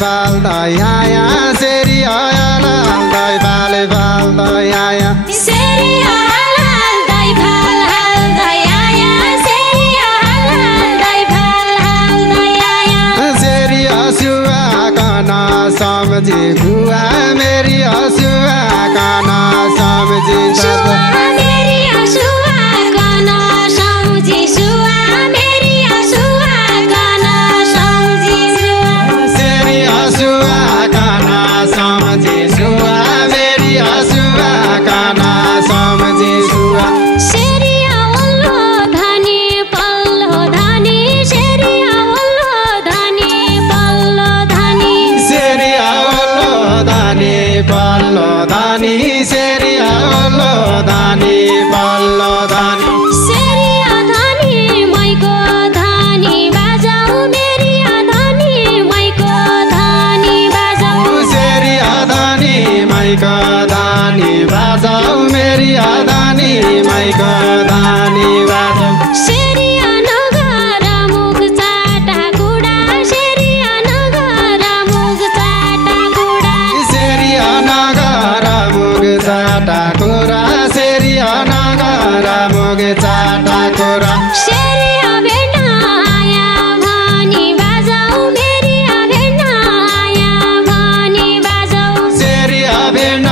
फाल्दै आया सेरी हाल्दै फाल्दै आया सेरी हाल्दै फाल्दै आया सेरी हाल्दै फाल्दै आया सेरी हसुआ काना समझे बुआ मेरी हसुआ काना समझे सुआ मेरी हसुआ काना समझे सुआ मेरी हसुआ काना समझे सुआ सेरी हसुआ काना समझे सुआ मेरी हसुआ काना समझे सुआ सेरी औलो धानी पल्लो धानी सेरी औलो धानी पल्लो धानी सेरी औलो धानी पल्लो धानी सेरी औलो धानी पल्लो धानी सेरी धानी मैको धानी बाजाऊ मेरी धानी मैको धानी बाजाऊ सेरी धानी मैको धानी बाजाऊ मेरी धानी मैको धानी बाजाऊ सेरी नगर मुख चाटा कुडा सेरी नगर मुख चाटा कुडा सेरी नगर मुग चाटा कुरा सेरी नगर मुग चाटा कुरा सेरी भेट्न आया भनी बाजाऊ मेरी भेट्न आया भनी बाजाऊ सेरी भेट्न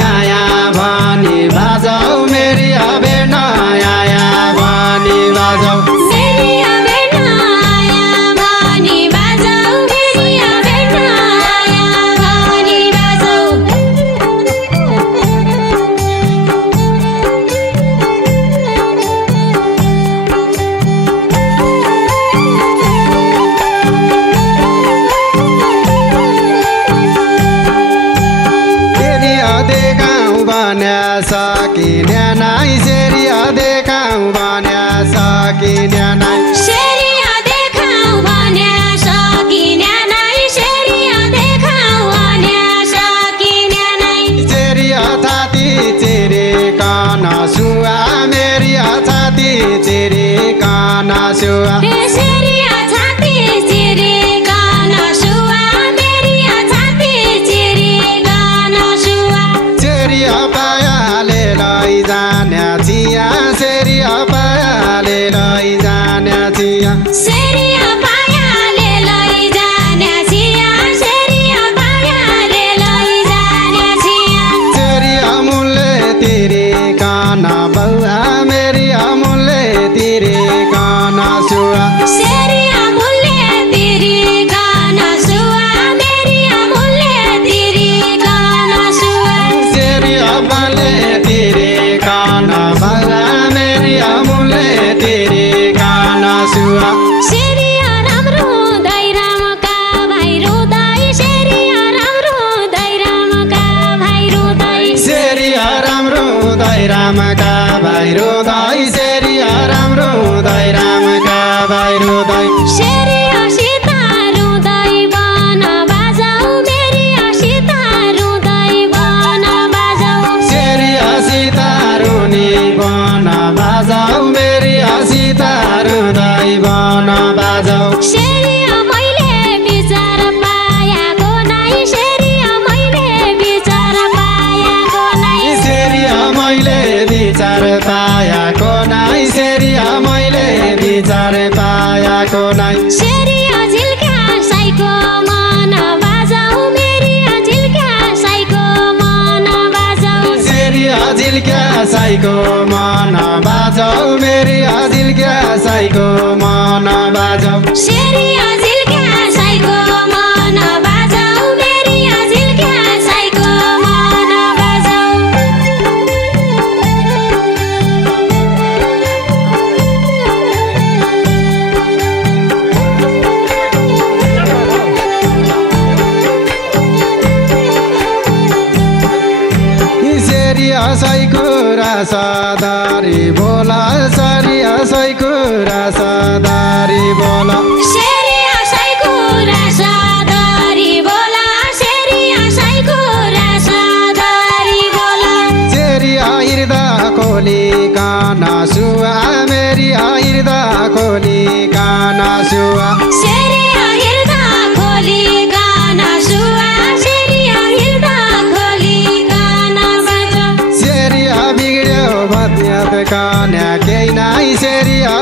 आया भनी बाजाऊ मेरी भेट्न आया भनी बाजाऊ सेरी भेट्न आया भनी बाजाऊ मेरी भेट्न आया भनी बाजाऊ सेरी आधे गाउँ बन्या सकिने नाइ सेरी आधे गाउँ बन्या सकिने नाइ सेरी देखाऊ भन्या सकिन्या नै सेरी देखाऊ भन्या सकिन्या नै सेरी छाती चेरे काना सुआ मेरी छाती चेरे काना सुआ सेरी छाती चिरे गाना सुआ मेरी छाती चिरे गाना सुआ सेरी पायाले लैजान्या चिया सेरी पायाले लैजान्या चिया सेरी पायाले लैजान्या चिया सेरी पायाले लैजान्या चिया सेरी अमुलले तेरे काना बौआ मेरी अमुलले तेरे काना सुआ सेरी अमूल्य तेरी गाना सुआ मेरी अमूल्य तेरी गाना सुआ सेरी अमले तेरे काना बौआ मेरी अमुलले तेरे काना सुआ सेरी राम्रो दैरामका भाइ रुदाई सेरी राम्रो दैरामका भाइ रुदाई सेरी राम्रो दैरामका भाइ रोदाई सेरी राम्रो दैरामका भाइ रोदाई सेरी सीता रुदाई बन बाजाऊ मेरी सीता रुदाई बन बाजाऊ सेरी सीता रुनी बन बाजाऊ मेरी सीता रुदाई बन बाजाऊ सेरी मैले विचार पायाको नै सेरी मैले विचार पायाको नै सेरी मैले विचार पायाको नाइ सेरी मैले विचार पायाको नाइ सेरी झिल्का साइको मन बाजाऊ मेरी झिल्का साइको मन बाजाऊ सेरी झिल्क्या साइको मन बाजाऊ मेरी झिल्क्या साइको मन बाजाऊ सेरी झिल्का साइको मन बाजाऊ मेरी झिल्का साइको मन बाजाऊ सेरी हँसाइको रासादारी बोला सरी हँसाइको रासादारी बोला सेरी हँसाइको रासादारी बोला सेरी हँसाइको रासादारी बोला सेरी हिर्दा खोली काना सुआ मेरी हिर्दा खोली काना सुआ सेरी हिर्दा खोली गाना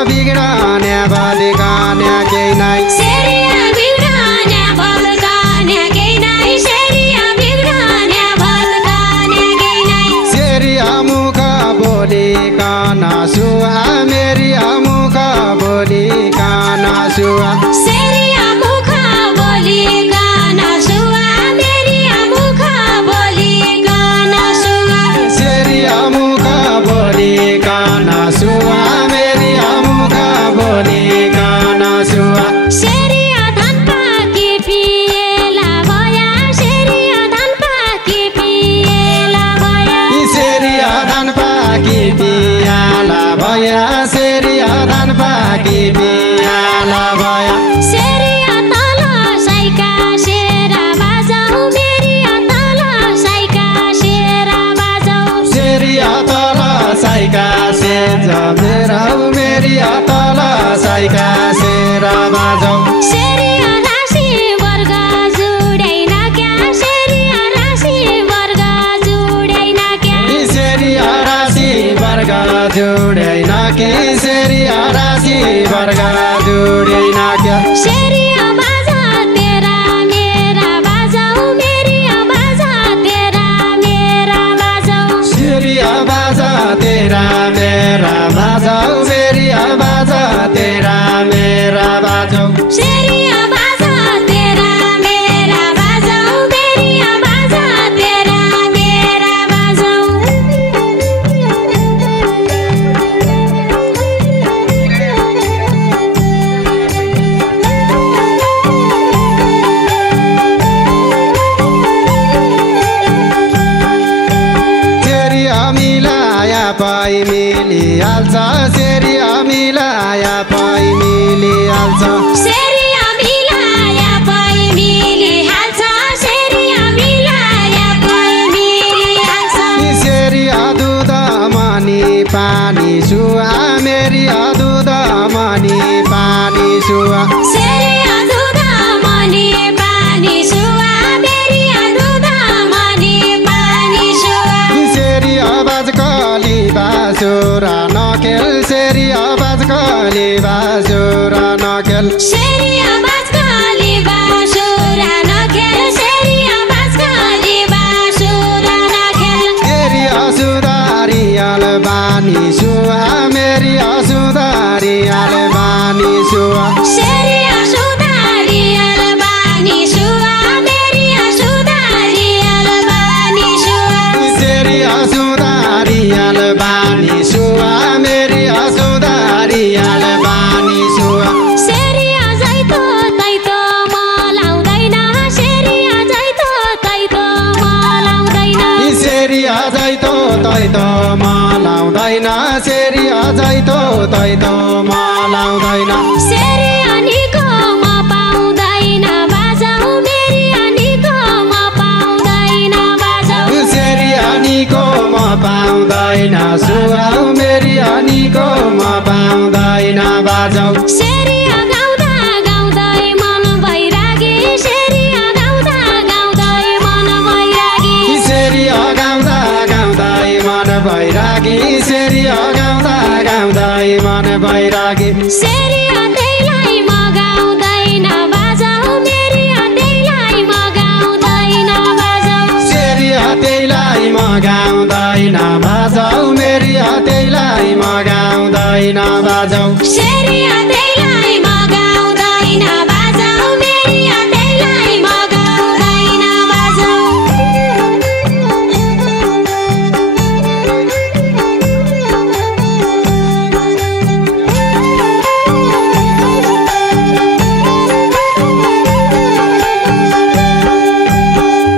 बिग्रने बलकान्या केही नै सेरिया बिग्रने बलकान्या केही नै सेरिया बिग्रने बलकान्या केही नै सेरिया मुख बोली काना सुहा मेरी मुख बोली काना सुहा सेरिया मुख बोली गाना सुहा मेरी मुख बोली गाना सुहा सेरिया मुख बोली काना सुहा मेरी मुख बोली काना सुहा सेरिया धान पाकी पिएला भया सेरिया धान पाकी पिएला भया सेरिया धान पाकी पियाला भया सेरिया धान पाकी पियाला भया सेरिया तल साइका सेरा बाजाऊ मेरी तल साइका सेरा बाजाऊ सेरिया तल साइका से जमेराउ मेरी तल साइका सेरा बाजाऊ सेरिया राशि वर्ग जुडैन क्या सेरिया राशि वर्ग जुडैन क्या सेरिया राशि वर्ग जोडेन के सेरिया राशि वर्ग जोडेन क्या सेरिया बाजा तेरा मेरा बाजाऊ मेरी बाजा तेरा मेरा बाजाऊ सेरिया बाजा तेरा मेरा बाजाऊ मेरी बाजा तेरा मेरा बाजाऊ सेरिया बाजा तेरा मेरा बाजाऊ मेरी बाजा तेरा मेरा बाजाऊ सेरिया मिलाया पाइ मिलिहाल्छ सेरिया मिलाया पाइ मिलिहाल्छ सेरिया मिलाया पाइ मिलिहाल्छ सेरिया मिलाया पाइ मिलिहाल्छ सेरिया दुध मनी पानी सुहा मेरी दुध मनी पानी सुहा सेरिया दुध मनी पानी सुहा मेरी दुध मनी पानी सुहा सेरिया बाजकली बासुरा नखेल सेरिया बाजकली बासुरा नखेल सेरिया बाजकली बासुरा नखेल सेरिया बाजकली बासुरा नखेल सेरिया सुधारियाल बानी सुहा मेरी सुधारियाल बानी सुहा सेरिया सुधारियल बानी सुहा मेरी सुधारियल बानी सुहा सेरिया सुधारियाल बानी सुहा मेरी सुधारियाल बानी सुहा सेरिया जैतो तैतो मलाउँदैन सेरिया जैतो तैतो मलाउँदैन सेरिया जैतो तैतो मलाउँदैन सेरिया जैतो तैतो मलाउँदैन सेरिया निको म पाउँदैन बाजाऊ मेरी निको म पाउँदैन बाजाऊ सेरिया निको म पाउँदैन सुहाउ मेरी निको म पाउँदैन बाजाऊ सेरिया गाउँदा गाउँदै मन भइरागी सेरिया गाउँदा गाउँदै मन भइरागी सेरिया गाउँदा गाउँदै मन भइरागी सेरिया गाउँदा गाउँदै मन भइरागी सेरिया त्यहीलाई म गाउँदैन बाजाऊ मेरी त्यहीलाई म गाउँदैन बाजाऊ सेरिया त्यहीलाई म गाउँदैन बाजाऊ मेरी त्यहीलाई म गाउँदैन बाजाऊ सेरिया त्यहीलाई म गाउँदैन बाजाऊ मेरी त्यहीलाई म गाउँदैन बाजाऊ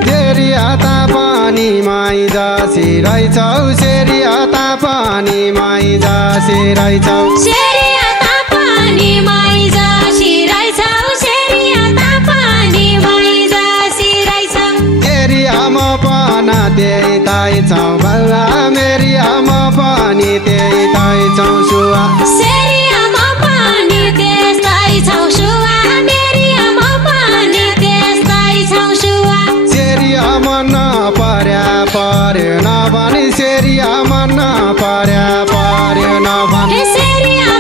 सेरिया तापनि माइजासी रहेछौ सेरिया तापनि माइजासी रहेछौ सेरिया तापनि माइजासी रहेछौ सेरिया तापनि माइजासी रहेछौ सेरिया म पन त्यही ताइछौ बल्ला मेरी म पनि त्यही ताइछौ सुहा सेरिया म पनि त्यस्तै छौ सुहा मेरी म पनि त्यस्तै छौ सुहा सेरिया मन पर्या पर्यो नभनी सेरिया मन पर्या पर्यो नभनी सेरिया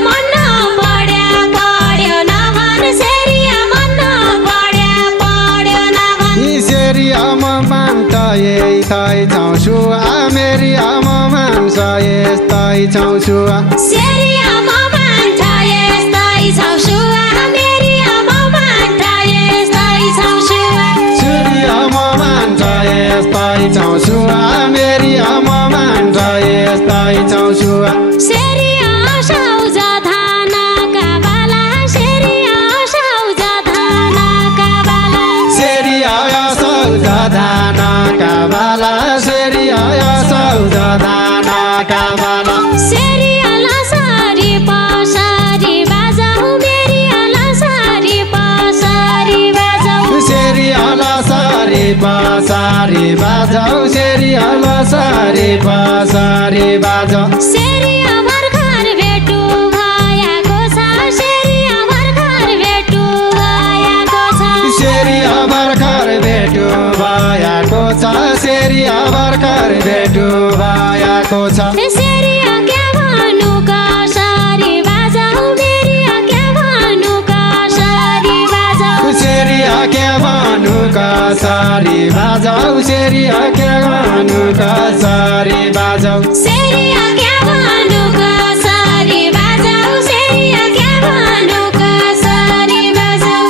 सुवा सेरी म मान्छ यस्तै छौ सुवा मेरी म मान्छ यस्तै छौ सुवा सेरी म मान्छ यस्तै छौ सुवा मेरी म मान्छ यस्तै छौ सुवा सेरी आउँछौ धानका बाला सेरी आउँछौ धानका बाला सेरी आउँछौ धानका बाला सेरी आउँछौ धानका बाला सेरी लसरी पसरी बाजाऊ मेरी लसरी पसरी बाजाऊ सेरी लसरी पसरी बाजाऊ सेरी लसरी पसरी बाजाऊ सेरी भर्खर भेटु भएको छ सेरी भर्खर भेटु भएको छ सेरी भर्खर भेटु भएको छ सेरी भर्खर भेटु भएको छ सेरी क्या भन्नु कसरी बाजाऊ मेरी क्या भन्नु कसरी बाजाऊ सेरी के भन्नु कसरी बाजाऊ सेरी के भन्नु कसरी बाजाऊ सेरी क्या भन्नु कसरी बाजाऊ सेरी क्या भन्नु कसरी बाजाऊ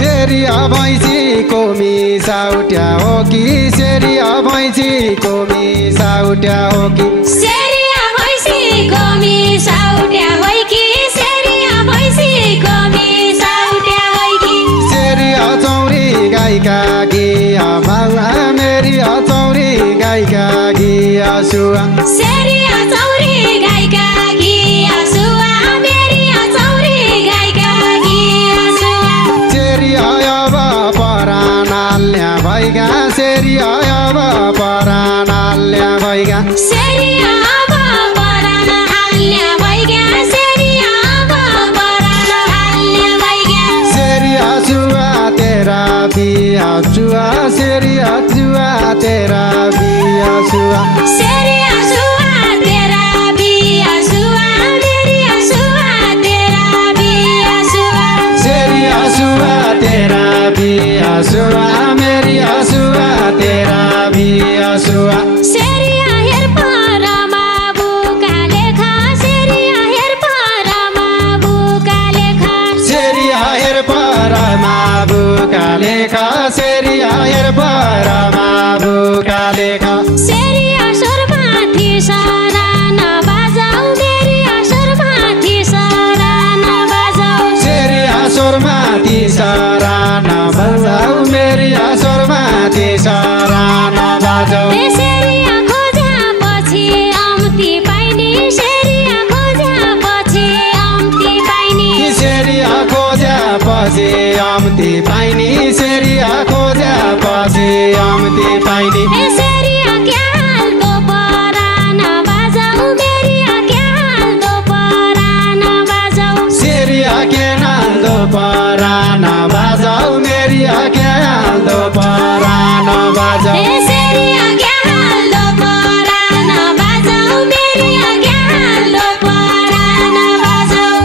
सेरी भैँसीको मिसाउट्या हो कि सेरी भैँसीको मिसाउट्या हो कि सेरी भैँसीको मिसाउट्या होइ कि सेरी भैँसीको मिसाउट्या होइ कि सेरी चौरी गाईका गिया बाबा मेरी चौरी गाईका गिया सुवा सेरी चौरी गाईका गिया सुवा मेरी चौरी गाईका गिया सुवा सेरी अब परानाल्या भइगा सेरी अब परानाल्या भइगा सेरी अब परान हाल्ने भइग्या सेरी अब परान हाल्ने भइग्या सेरी सुवा तेरा बिया सुवा सेरी जुवा तेरा बिया सुवा सेरी सुवा तेरा बिया सुवा मेरी सुवा तेरा बिया सुवा सेरी सुवा तेरा बिया सुवा मेरी सुवा तेरा बिया सुवा सेरी हेर परमा बुका लेखा सेरी हेर परमा बुका लेखा सेरी हेर परमा बुका लेखा सेरी हेर परमा बुका लेखा सेरी असरमाथि सारा नबाजाऊ मेरी असरमाथि सारा नबाजाऊ सेरी असरमाथि सारा नबाजाऊ मेरी असरमाथि सारा नबाजाऊ सेरी खोज्या पछि अम्ती पाइने सेरी खोज्या पछि अम्ती पाइने सेरी खोज्या पछि अम्ती पाइने सेरी खोज्या पछि अम्ती पाइने सेरी क्या हाल्दो परान बाजाऊ मेरी क्या हाल्दो परान बाजाऊ सेरी के नाल्दो परान बाजाऊ मेरी के हाल्दो परान बाजाऊ सेरी क्या हाल्दो परान बाजाऊ मेरी क्या हाल्दो परान बाजाऊ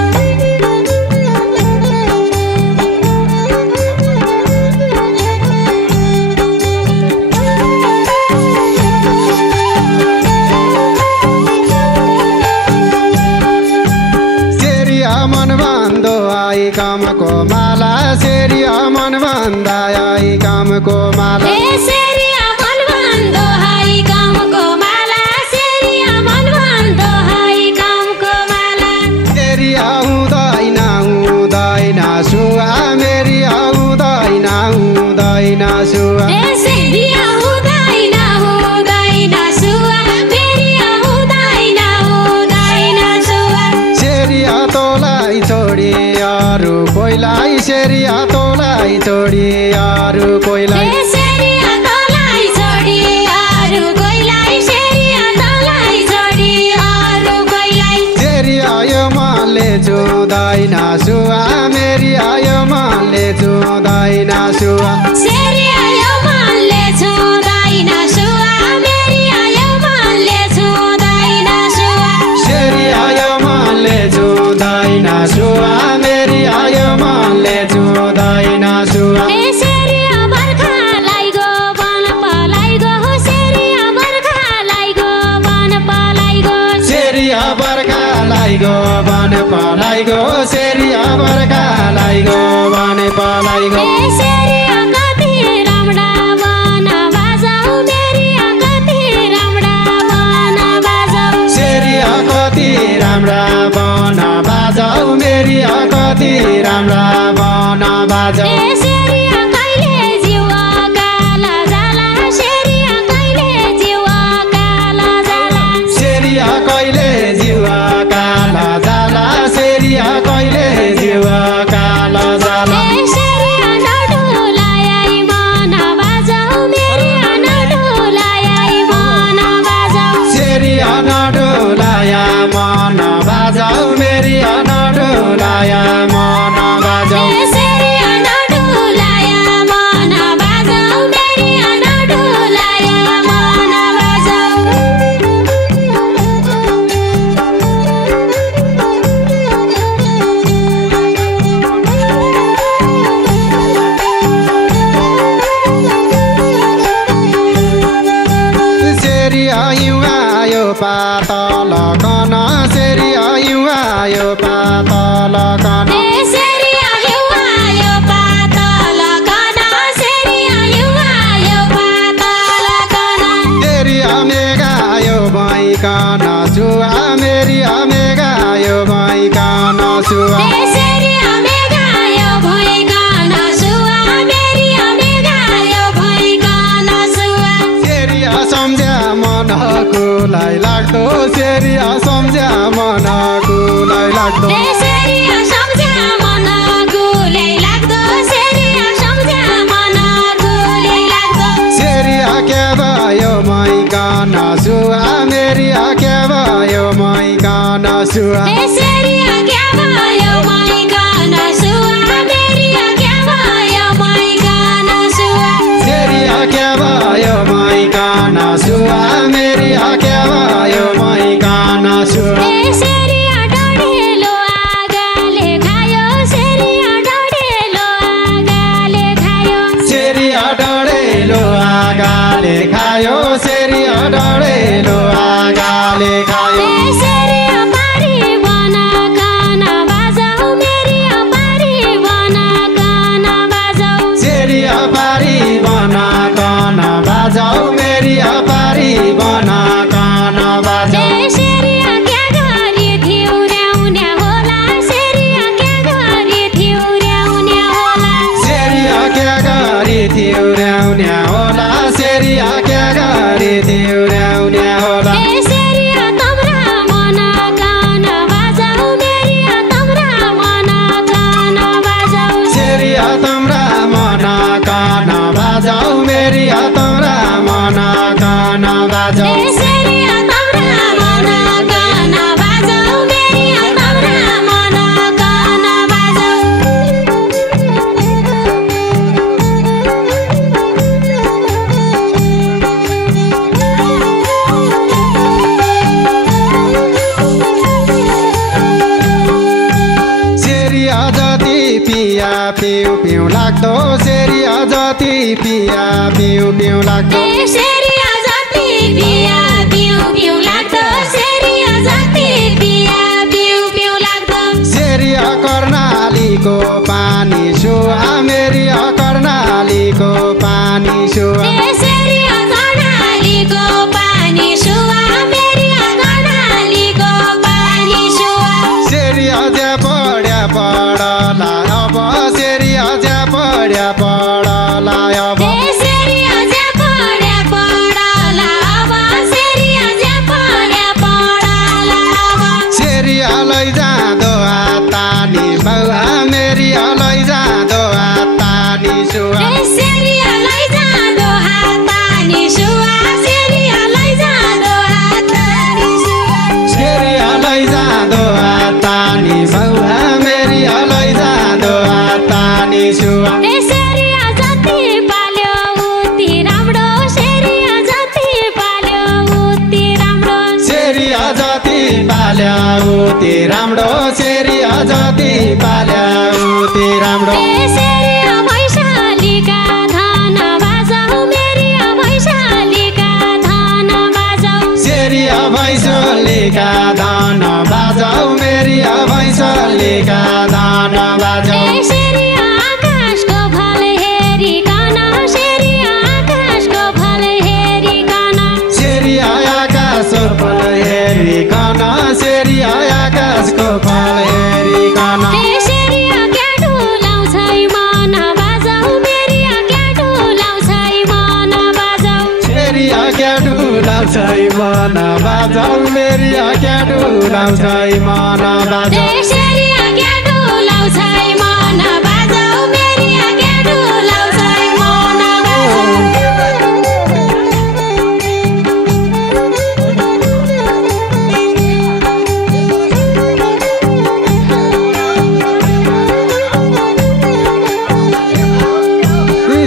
सेरी मन बन्दो आई कामको माला सेरी मन बन्दा आई कामको माला सेरी मन बन्दो हाई कामको माला सेरी मन बन्दो हाई कामको माला सेरी हुँदैन हुँदैन सुवा मेरी हुँदैन हुँदैन सुवा सेरी हुँदैन हुँदैन सुवा मेरी हुँदैन हुँदैन सुवा सेरी तँलाई छोडी अरू कोहीलाई सेरी तँलाई छोडी अरू कोहीलाई सेरी तँलाई छोडी अरू कोहीलाई सेरी तँलाई छोडी अरू कोहीलाई सेरी आयो मनले छुँदैन सुवा मेरी आयो मनले छुँदैन सुवा सेरी आयो मनले छुँदैन सुवा मेरी आयो मनले छुँदैन सुवा सेरी आयो मनले पलाई गो भने पलाई गो सेरिया कति राम्रा बन बाजाऊ मेरिया कति राम्रा बन बाजाऊ सेरिया कति राम्रा बन बाजाऊ मेरिया कति राम्रा बन बाजाऊ सेरिया कहिले जीवा काला जाला सेरिया कहिले जीवा काला जाला सेरिया कहिले जीवा काला जाला सेरिया कहिले जीवा काला जाला सेरिया नडुलाइ मन बाजाऊ मेरिया नडुलाइ मन बाजाऊ सेरिया नडुलाया मन बाजाऊ मेरिया नडुलाया मन बाजाऊ सेरिया नडुलाइ मन बाजाऊ मेरिया नडुलाइ मन बाजाऊ सेरिया आयो पातल कन सेरिया आयो पातल कन सेरिया आयो पातल कन सेरिया आयो पातल कन सेरिया मेगायो भइकन सुवा मेरिया मेगायो भइकन सुवा सेरिया मेगायो भइकन सुवा मेरिया मेगायो भइकन सुवा सेरिया सम्झ्या मनकुलाई लाग्दो सेरिया सम्झ्या मनकुलाई लाग्दो सेरिया सम्झ्या मन गुलै लाग्दो सेरिया सम्झ्या मन गुलै लाग्दो सेरिया के भयो मैकन सुवा मेरिया के भयो मैकन सुवा सेरिया के भयो मैकन सुवा मेरिया के भयो मैकन सुवा सेरिया के भयो मैकन सुवा मेरिया के भयो मैकन सुवा सेरिया डढेलो आगाले खायो सेरिया डढेलो आगाले खायो सेरिया डढेलो आगाले खायो सेरिया डढेलो आगाले खायो सेरिया पारी बनाकन बाजाऊ मेरिया पारी बनाकन बाजाऊ सेरिया पारी बनाकन बाजाऊ मेरिया पारी बनाकन बाजाऊ सेरिया क्या गरी थिउर्याउने होला सेरिया क्या गरी थिउर्याउने होला सेरिया के गरी थिउर्याउने होला सेरिया के गरी थिउर्याउने होला सेरिया तम्रा मनकन बाजाऊ मेरिया तम्रा मनकन बाजाऊ सेरिया तम्रा मनकन बाजाऊ मेरिया तम्रा मनकन बाजाऊ सेरिया तम्रा मनकन बाजाऊ मेरिया तम्रा मनकन बाजाऊ सेरिया जति पिया पिउ पिउ लाग्दो सेरिया जति पिया पिउ पिउ लाग्दो सेरिया जति पिया पिउ पिउ लाग्दो सेरिया जति पिया पिउ पिउ लाग्दो सेरिया कर्णालीको पानी सुवा मेरिया कर्णालीको पानी सुवा सेरिया कर्णालीको पानी सुवा मेरिया कर्णालीको पानी सुवा सेरिया ज्या पढ्या पढला अब सेरिया ज्या पढ्या पढला अब सेरिया ज्या पढ्या पढला अब सेरिया ज्या पढ्या पढला अब सेरिया लैजाँदो हातानी बाउआ मेरिया लैजाँदो हातानी सुवा सेरिया लैजाँदो हातानी सुवा सेरिया लैजाँदो हातानी सुवा सेरिया लैजाँदो हातानी बाउआ मेरिया लैजाँदो हातानी सुवा सेरिया जति पाल्यो उति राम्रो सेरिया जति पाल्यो उति राम्रो सेरिया जति पाल्या उति राम्रो सेरिया जति पाल्या उति राम्रो सेरिया वैशालीका धन बाजाऊ मेरिया वैशालीका धन बाजाऊ सेरिया भैँसलीका धान बाजाऊ मेरिया भैँसलीका धान बाजाऊ मन बाजौ मेरी क्या डुलाउँछ मन बाजौ यसरी क्या डुलाउँछ मन बाजौ मेरी क्या डुलाउँछ मन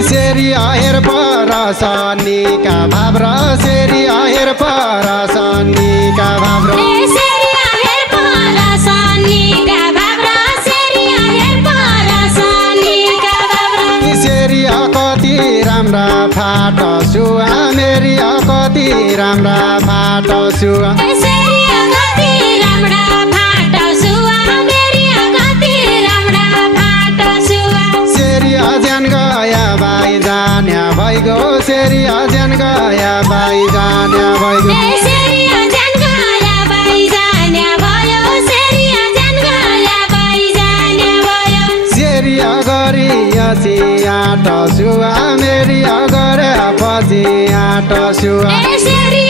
सेरी आहेर पर सनीका भाव र सेरी आहेर पर सनीका भाव र यसरी आहेर पर सनीका भाव र सेरी आहेर पर सनीका भाव र सेरी कति राम्रा फाट सुवा मेरी कति राम्रा फाट सुवा यसरी कति राम्रा फाट सुवा मेरी कति राम्रा फाट सुवा सेरी अज्यान गया भाइ जान्या भइगो सेरी अज्यान गया भाइ जान्या भइगो यसरी अज्यान गया भाइ जान्या भयो सेरी अज्यान गया भाइ जान्या भयो सेरी अगरी असी आट सुवा मेरी अगरे पछि आट सुवा यसरी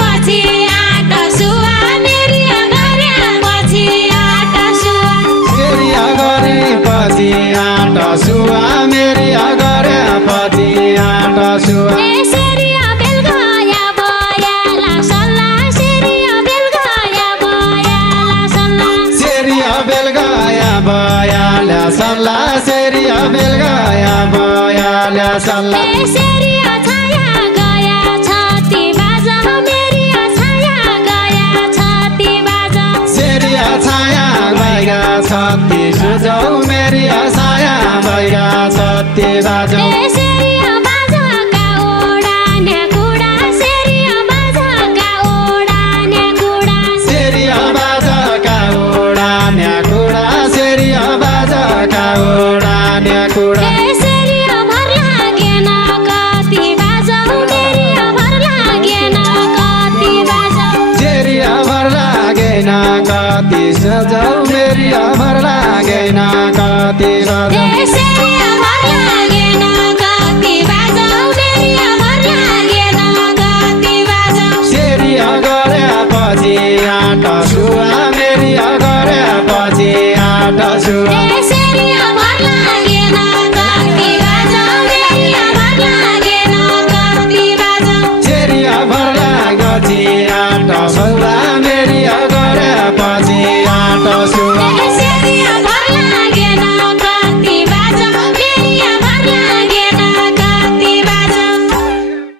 पछि आट सुवा मेरी पछि आट सुवा सेरी अगरी पछि आट सुवा मेरी अगरे पछि आट सुवा यसरी बेलुका बयाला सल्ला सेरी बेलुका बयाला सल्ला सेरी बेलगाया बयाल्या सल्ला सेरी बेलगाया बयाल्या सल्ला यसरी छाया गया छाती बाजा मेरी छाया गया छाती बाजा सेरी छाया भइगा सत्य सुझौ मेरी छाया भइगा सत्य बाजौ यसरी बाजाका ओडाने कुडा सेरी बाजाका ओडाने कुडा सेरी बाजाका ओडान्या कुडा सेरी बाजाका ओडान्या कुडा